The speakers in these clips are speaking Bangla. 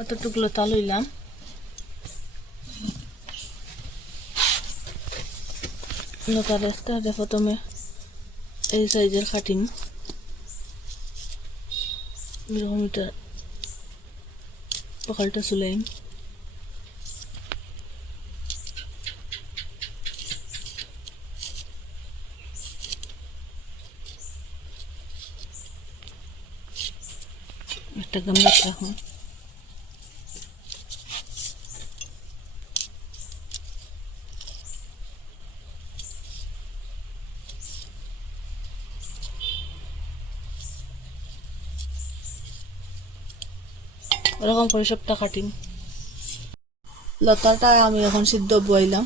অতটুকু লতা লইলাম। লতা রেস্তা প্রথমে এই সাইজের কাটিম এরকম এটা পকালটা চুলাইম একটা গামলা রাখুন। ওরকম করে সবটা কাটিম লতাটা আমি এখন সিদ্ধ বইলাম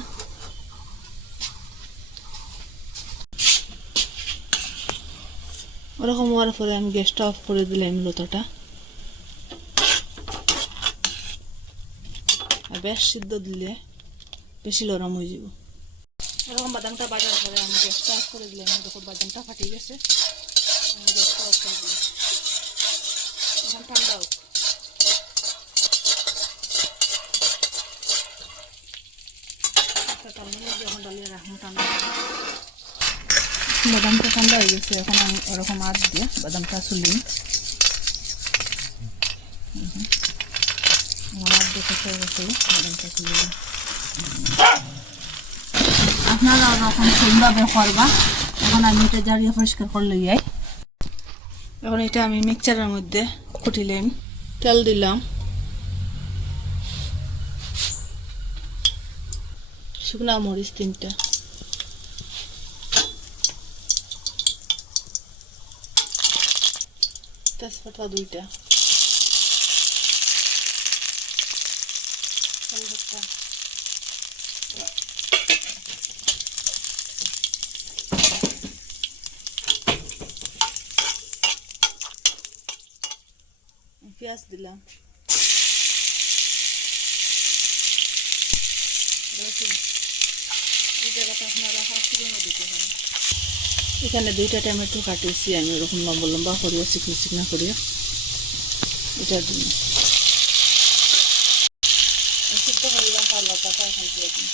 ওরকম হওয়ার পরে আমি গ্যাসটা অফ করে দিলাম লতাটা। বেশ সিদ্ধ দিলে বেশি লরম হয়ে যাব। এরকম বাদামটা বাজার পরে আমি গ্যাসটা অফ করে দিলাম। দেখো বাদামটা ফাটিয়ে গেছে। আমি গ্যাসটা অফ করে দিলাম। এখন ঠান্ডা হোক একটা টাইমের মধ্যে এখন ডালিয়ে রাখব ঠান্ডা বাদামটা ঠান্ডা হয়ে গেছে, এখন আমি ওরকম আট দিয়ে বাদামটা চুলিম আমার গেছে, বাদামটা চুলিম আপনারা ওরকম সুন্দরভাবে করবা এখন আমি এটা জারিয়ে পরিষ্কার করলে যাই এখন এটা আমি মিক্সারের মধ্যে কুটিলাম তেল দিলাম। শুকনা মরিচ তিনটা। তেজপাতা দুইটা। পেঁয়াজ দিলাম। রসুন। এখানে দুইটা টমেটো কাটিয়েছি আমি, ওরকম লম্বা লম্বা করিয়া চিকনা চিকনা করিয়া। এটার জন্য। দিয়ে দিন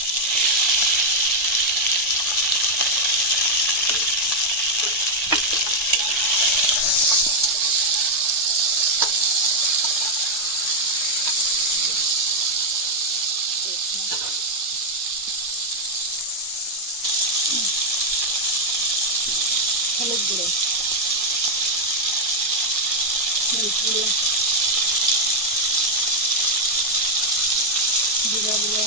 হলুদ গুঁড়ো। মরিচ গুঁড়ো। জিরা গুঁড়ো।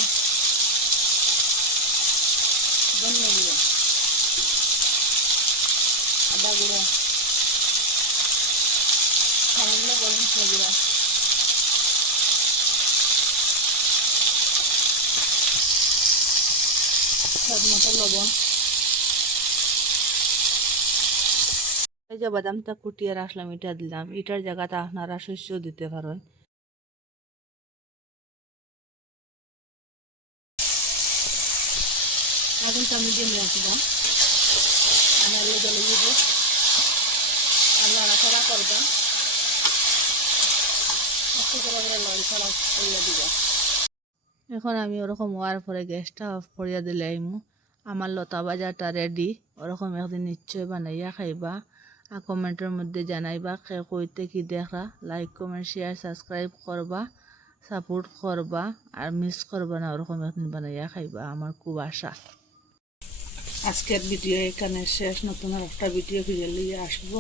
ধনিয়া গুঁড়ো। আদা গুঁড়ো। সামান্য গরম মতো লবণ। এই যে বাদামটা কুটিয়ে রাখলাম এটা দিলাম। এটার জায়গাতে আপনারা শস্য দিতে পারেন। জলে দিব এখন আমি ওরকম হওয়ার পরে গ্যাসটা অফ করিয়া দিলাম। আমার লতা বাজারটা রেডি ওরকম একদিন নিশ্চয় বানাইয়া খাইবা। কমেন্টের মধ্যে জানাইবা। কে কইতে কি দেখা লাইক কমেন্ট শেয়ার সাবস্ক্রাইব করবা সাপোর্ট করবা, আর মিস করবা না, ওরকম এখন বানাইয়া খাইবা। আমার খুব আশা। আজকের ভিডিও এখানে শেষ। নতুন আর একটা ভিডিও ফিরে নিয়ে আসব।